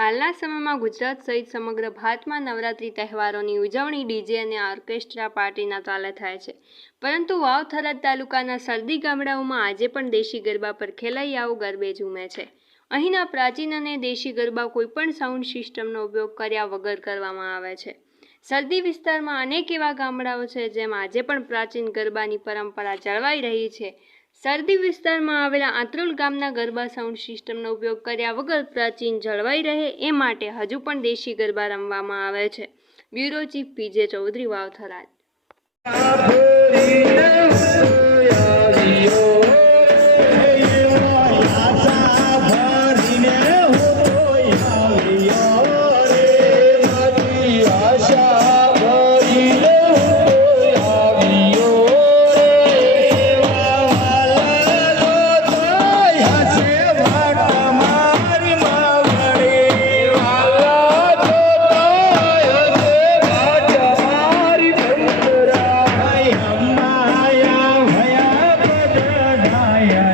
હાલના સમયમાં ગુજરાત સહિત સમગ્ર ભારતમાં નવરાત્રિ તહેવારોની ઉજવણી ડીજે અને ઓર્કેસ્ટ્રા પાર્ટીના તાલે થાય છે, પરંતુ વાવ થરાદ તાલુકાના સરદી ગામડાઓમાં આજે પણ દેશી ગરબા પર ખેલૈયાઓ ગરબે ઝૂમે છે। અહીંના પ્રાચીન અને દેશી ગરબા કોઈપણ સાઉન્ડ સિસ્ટમનો ઉપયોગ કર્યા વગર કરવામાં આવે છે। સરદી વિસ્તારમાં અનેક એવા ગામડાઓ છે જેમાં આજે પણ પ્રાચીન ગરબાની પરંપરા જળવાઈ રહી છે। સરદી વિસ્તારમાં આવેલા આંત્રોલ ગામના ગરબા સાઉન્ડ સિસ્ટમનો ઉપયોગ કર્યા વગર પ્રાચીન જળવાઈ રહે એ માટે હજુ પણ દેશી ગરબા રમવામાં આવે છે। Bureau chief PJ Chaudhary, Vav Tharad. Yeah.